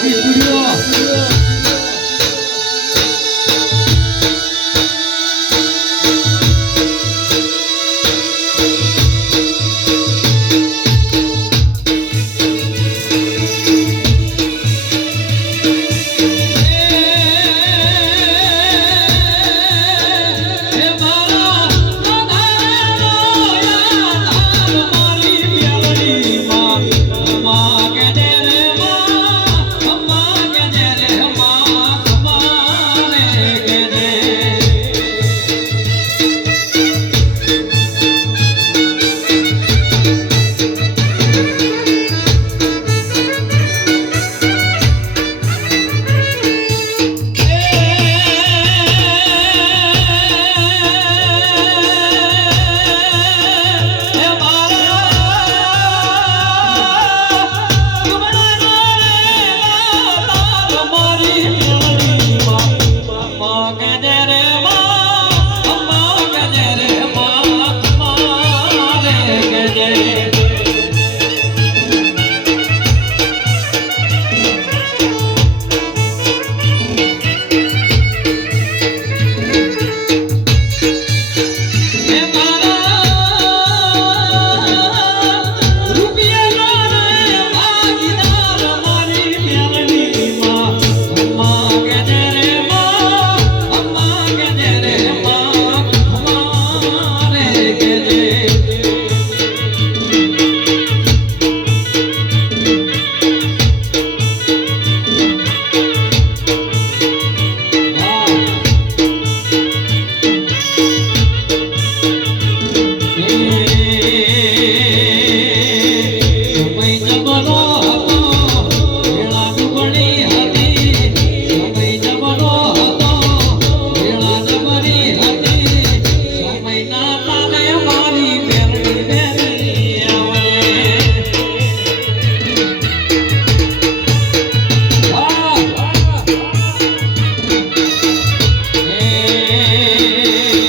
可以出去